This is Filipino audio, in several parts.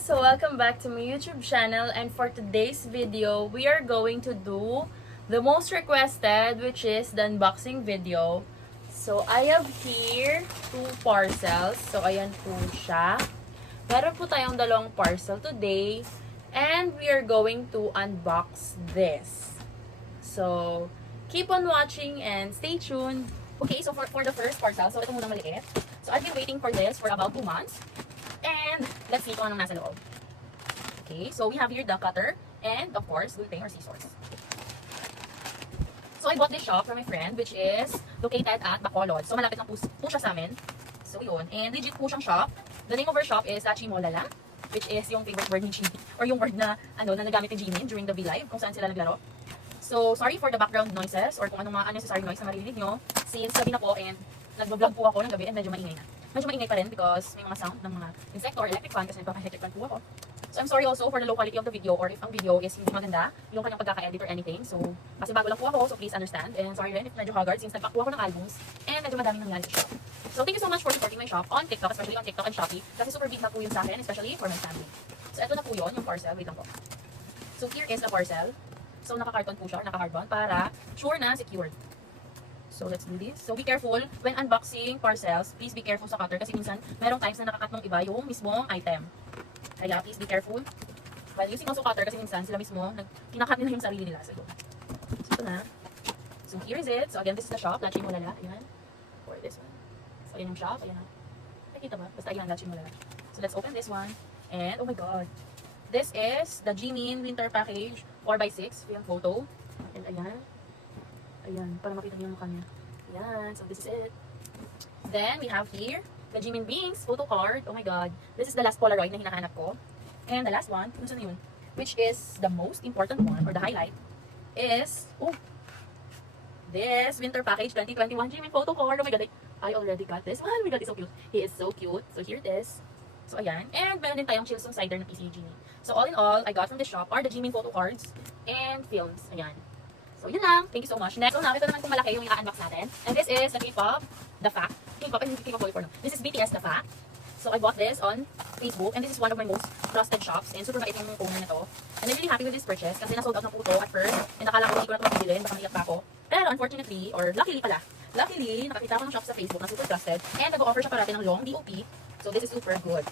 So welcome back to my YouTube channel, and for today's video, we are going to do the most requested, which is the unboxing video. So I have here two parcels. So ayan po siya. Meron po tayong dalawang parcel today, and we are going to unbox this. So keep on watching and stay tuned. Okay, so for the first parcel, so ito muna maliit. So I've been waiting for this for about 2 months. And let's see kung anong nasa loob. Okay, so we have here the cutter and of course, gulping or scissors. So I bought this shop from my friend, which is located at Bacolod. So malapit lang po siya sa amin. So yun, and legit po siyang shop. The name of her shop is Achimolala, which is yung favorite word ni Jimmy, or yung word na na nagamit ni JIMIN during the V-Live, kung saan sila naglaro. So sorry for the background noises or kung anong mga unnecessary noise na maririnig nyo, since gabi na po and nag-vlog po ako ng gabi and medyo maingay na. Medyo maingay pa rin because may mga sound ng mga insect or electric fan kasi nagpapa-electric fan po ako. So I'm sorry also for the low quality of the video, or if ang video is hindi maganda, yung kanyang pagkaka-edit or anything. So kasi bago lang po ako, so please understand. And sorry rin if medyo haggard since nagpack po ako ng albums and medyo madaming nangyari sa shop. So thank you so much for supporting my shop on TikTok, especially on TikTok and Shopee, kasi super big na po yun sa akin, especially for my family. So ito na po yun, yung parcel. Wait lang po. So here is the parcel. So naka-carton po siya, naka-hardbond para sure na secured. So let's do this. So be careful when unboxing parcels. Please be careful sa cutter kasi minsan merong times na nakakat ng iba yung mismong item. Kaya please be careful while using also cutter kasi minsan sila mismo kinakat nila yung sarili nila. So ito na. So here is it. So again, this is the shop. Achimolala. Ayan. For this one. So ayan yung shop. Ayan na. Nakita ba? Basta ayan, Achimolala. So let's open this one. And oh my god. This is the JIMIN winter package 4x6 film photo. And ayan. Ayan, para makita niyo yung mukha niya. Ayan, so this is it. Then, we have here, the JIMIN Wings photo card. Oh my god. This is the last Polaroid na hinahanap ko. And the last one, kung saan na yun? Which is the most important one, or the highlight, is, this winter package 2021 JIMIN photo card. Oh my god, I already got this one. Oh my god, it's so cute. He is so cute. So here it is. So ayan. And meron din tayong Chilson cider ng PC JIMIN. So all in all, I got from this shop are the JIMIN photo cards and films. Ayan. So, yun lang. Thank you so much. Next, ito naman kung malaki yung i-unbox natin. And this is the K-pop, The Fact. K-pop, and K-pop boy for no. This is BTS, The Fact. So, I bought this on Facebook. And this is one of my most trusted shops. And super mait yung owner na to. And I'm really happy with this purchase. Kasi na-sold out na po ito at first. And nakala ko hindi ko na ito mabibilin. Baka maiyak pa ako. Pero unfortunately, or luckily pala. Luckily, nakakita ko ng shop sa Facebook na super trusted. And nag-offer siya parati ng long DOP. So, this is super good.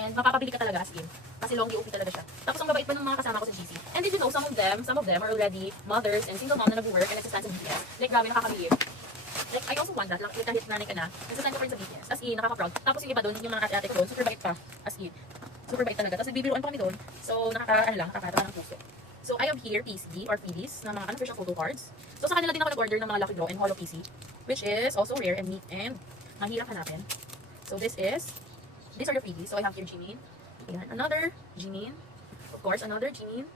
And mapapabili ka talaga as in. Kasi long DOP talaga siya. Tapos ang babait pa ng mga kasama ko sa GC. And did you know, some of them are already mothers and single mom na nag-work and nagsastand sa BTS. Like, grabe, nakakabilib. Like, I also want that. Like, kahit nanay ka na, nagsastand ko pa rin sa BTS. As in, nakaka-proud. Tapos yung iba doon, yung mga ate-ate ko doon, super bait pa. As in. Super bait talaga. Tapos nagbibiruan pa kami doon. So, nakakatawa ng puso. So, I have here PC or PDs na mga unofficial photo cards. So, sa kanila din ako nag-order ng mga Lucky Draw and Holo PC, which is also rare and neat and mahirap hanapin. So, these are the PDs. So, I have here JIMIN. Ayan, another JIMIN. Of course, another JIMIN.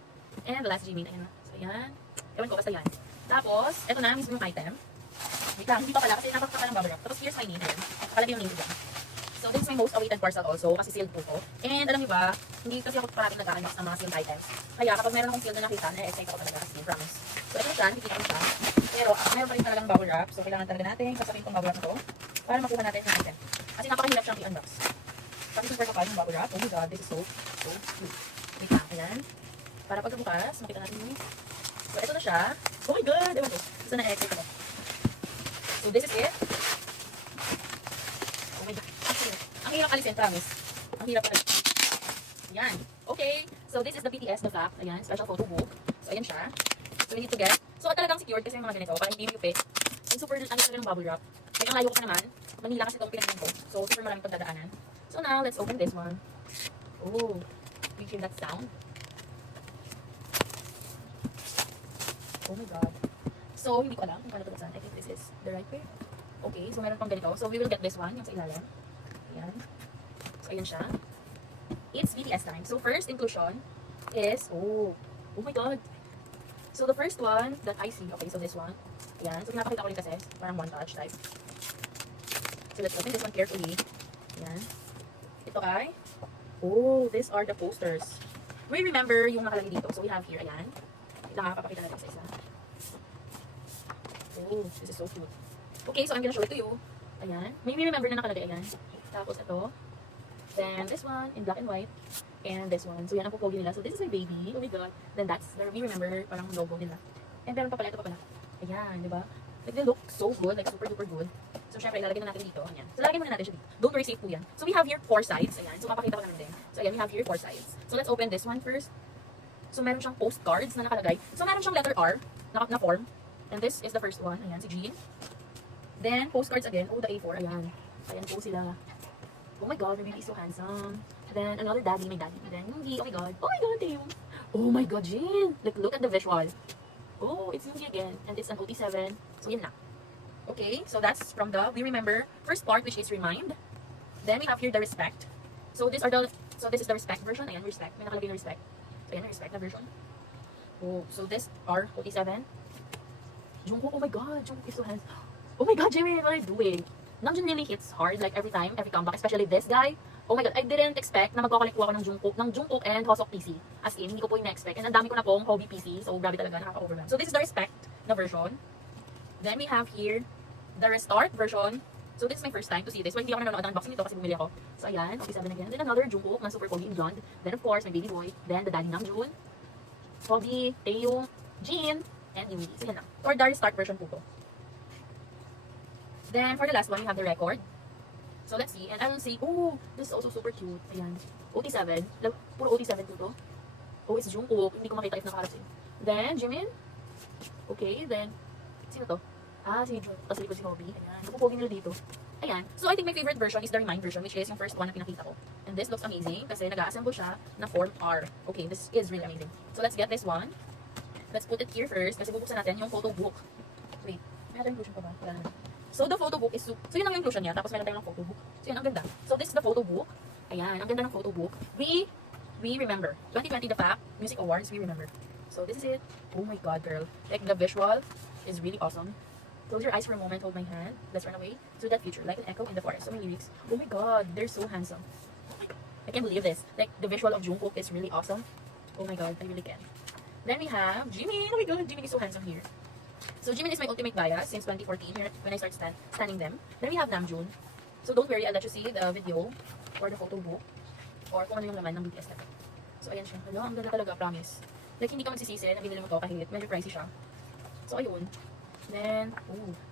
And the last JIMIN. Ayan. So, ayan. Ewan ko, basta yan. Tapos, eto na mismo yung item. Wait lang, hindi pa pala kasi napakakapa ng bubble wrap. Tapos, here's my name. Ayan. Nakalagay yung name ko dyan. So, this is my most awaited parcel also kasi sealed po ko. And alam niyo ba, hindi kasi ako parating nag-unbox ng mga sealed items. Kaya kapag meron akong sealed na nakita, na-excite ako talaga kasi promise. So, ito na siya, nakikita ko siya. Pero, mayroon pa rin talagang bubble wrap. So, kailangan talaga natin sasabihin itong bubble wrap na to para makuha natin yung item. Kasi napakahirap siyang i-unbox. Kasi super kapal yung bubble wrap. Oh my god, this is so cute. Wait lang, ayan. Para pagkabukas, makita natin yung... So, ito na siya. Oh my god! Ewan ko. So, na-excite ako. So, this is it. Oh my god. Ang hirap alisin, promise. Ang hirap alisin. Ayan. Okay. So, this is the BTS, The Fact. Ayan, special photo book. So, ayan siya. So, we need to get... So, talagang secured kasi yung mga ganito. Para hindi yung upit. And super, talaga ng bubble wrap. Like, ang layo ko pa naman. Manila kasi itong pinagin ko. So, super maraming pagdadaanan. So now, let's open this one. Oh, you hear that sound? Oh my god. So, hindi ko alam kung paano ito buksan. I think this is the right way. Okay, so meron pang ganito. So, we will get this one, yung sa ilalim. Ayan. So, ayan siya. It's BTS time. So, first inclusion is, oh my god. So, the first one that I see, okay, so this one. Ayan. So, pinapakita ko rin kasi, parang one touch type. So, let's open this one carefully. Ayan. Ito ay, these are the posters. We remember yung nakalagay dito. So, we have here, ayan. Nakakapakita natin sa isa. Oh, this is so cute. Okay, so I'm gonna show it to you. Ayan. May remember na nakalagay, ayan. Tapos ito. Then this one in black and white. And this one. So yan ang pupogi nila. So this is my baby. Oh my god. Then that's the We Remember parang logo nila. And meron pa pala, ito pa pala. Ayan, di ba? Like they look so good, like super duper good. So syempre ilalagay na natin dito. Ayan. So lalagay muna natin siya dito. Don't worry, safe po yan. So we have here 4 sides. Ayan. So mapakita ko naman din. So ayan, we have here 4 sides. So let's open this one first. So meron siyang postcards na nakalagay. So meron siyang letter R na form. And this is the first one. Ayan, si Jean. Then postcards again. Oh, the A4. Ayan. Ayan po sila. Oh my god, my baby is so handsome. Then another daddy, my daddy. And then Yoongi. Oh my god. Oh my god, damn. Oh my god, Jean. Like look at the visual. Oh, it's Yoongi again. And it's an OT7. So yun na. Okay, so that's from the We Remember first part, which is Remind. Then we have here the Respect. So this is the Respect version. Ayan, Respect. May nakalagay na Respect. So ayan, Respect na version. Oh, so this are OT7. Jungkook, oh my god, Jungkook is so handsome. Oh my god, Jimin, what are you doing? Namjoon really hits hard like every time, every comeback, especially this guy. Oh my god, I didn't expect na magkakalik po ako ng Jungkook and Hosok PC. As in, hindi ko po in-expect. And ang dami ko na pong hobby PC, so grabe talaga, nakaka-overwhelm. So this is the Respect na version. Then we have here the Restart version. So this is my first time to see this. Well, hindi ako nanonood ng unboxing nito kasi bumili ako. So ayan, OT7 again. Then another Jungkook na super pogi in blonde. Then of course, my baby boy. Then the daddy Namjoon, Pogi, Taeyong, Jin, and Yoongi. So yan na. Or the Restart version po to. Then, for the last one, we have the Record. So, let's see. And I will say, oh, this is also super cute. Ayan. OT7. Puro OT7 po to. Oh, it's Jungkook. Hindi ko makita if nakaharap siya. Then, Jimin. Okay, then, sino to? Ah, si Jungkook. Tapos likod si Hobby. Ayan. Napupogi nila dito. Ayan. So, I think my favorite version is the Remind version, which is yung first one na pinakita ko. And this looks amazing kasi nag-assemble siya na form R. Okay, this is really amazing. So, let's get this one. Let's put it here first kasi bubuksan natin yung photo book. Wait, may other inclusion pa ba? Wala naman. So, the photo book is, so yun ang inclusion niya, tapos meron tayong photo book. So, yun, ang ganda. So, this is the photo book. Ayan, ang ganda ng photo book. We Remember. 2020 The Fact Music Awards, We Remember. So, this is it. Oh my god, girl. Like, the visual is really awesome. Close your eyes for a moment, hold my hand. Let's run away to that future, like an echo in the forest. So many lyrics. Oh my god, they're so handsome. I can't believe this. Like, the visual of Jungkook is really awesome. Oh my god, I really can. Then we have Jimin. Oh my god, Jimin is so handsome here. So, Jimin is my ultimate bias since 2014 when I started standing them. Then we have Namjoon. So, don't worry, I'll let you see the video or the photo book or kung ano yung laman ng BTS na. So, ayan siya. Hello, ang ganda talaga, promise. Like, hindi ka magsisisi na binili mo to kahit medyo pricey siya. So, ayun. Then,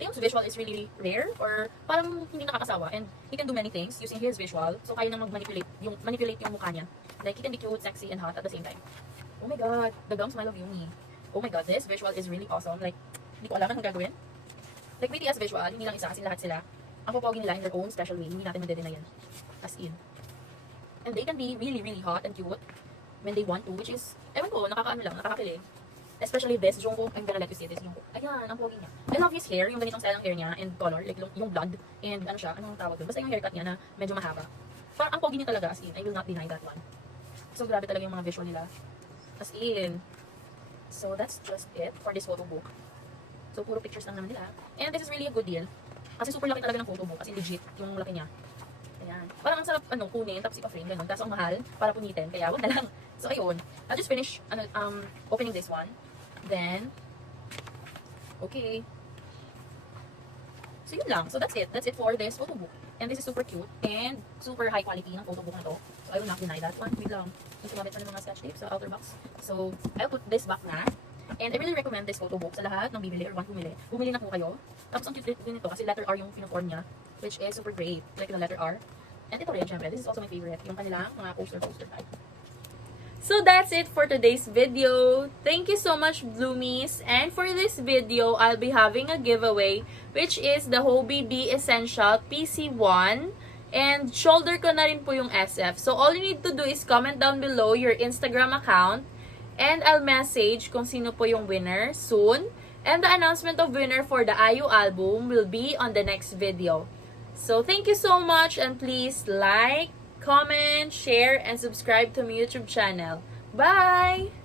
Taeyong's visual is really rare or parang hindi nakakasawa. And he can do many things using his visual. So, kaya nang manipulate yung mukha niya. Like, he can be cute, sexy, and hot at the same time. Oh my god, the gum smile of Yoongi. Oh my god, this visual is really awesome. Like, hindi ko alam anong gagawin. Like, BTS visual, hindi lang isa kasi lahat sila. Ang popogi nila in their own special way. Hindi natin madedeny yan. As in. And they can be really, really hot and cute when they want to, which is, ewan ko, nakakakilig. Especially this, Jungkook, I'm gonna let you see this, Jungkook. Ayan, ang pogi niya. I love his hair, yung ganitong style ng hair niya, and color, like yung blonde, and ano siya, anong tawag doon? Basta yung haircut niya na medyo mahaba. Parang ang pogi niya talaga, as in, I will not deny that one. So, grabe talaga yung mga visual nila. As in. So, that's just it for this photo book. So, puro pictures lang naman nila. And this is really a good deal. Kasi super laki talaga ng photo book. Kasi legit yung laki niya. Ayan. Parang ang sarap, kunin, tapos ipa-frame, ganun. Tapos ang mahal para punitin. Kaya, wag na lang. So, ayun. I'll just finish, opening this one. Then, okay. So, yun lang. So, that's it. That's it for this photo book. And this is super cute. And super high quality ng photo book na to. So, I will not deny that one. Wait lang. Yung sumabit pa ng mga sketch tape sa outer box. So, I'll put this back na. And I really recommend this photo book sa lahat ng bibili or want bumili. Bumili na po kayo. Tapos ang cute din ito kasi letter R yung finiform niya. Which is super great. Like the letter R. And ito rin, syempre. This is also my favorite. Yung kanilang mga poster type. So that's it for today's video. Thank you so much, Blumies. And for this video, I'll be having a giveaway, which is the Hobie B Essential PC1. And shoulder ko na rin po yung SF. So all you need to do is comment down below your Instagram account. And I'll message kung sino po yung winner soon. And the announcement of winner for the IU album will be on the next video. So thank you so much, and please like, comment, share, and subscribe to my YouTube channel. Bye!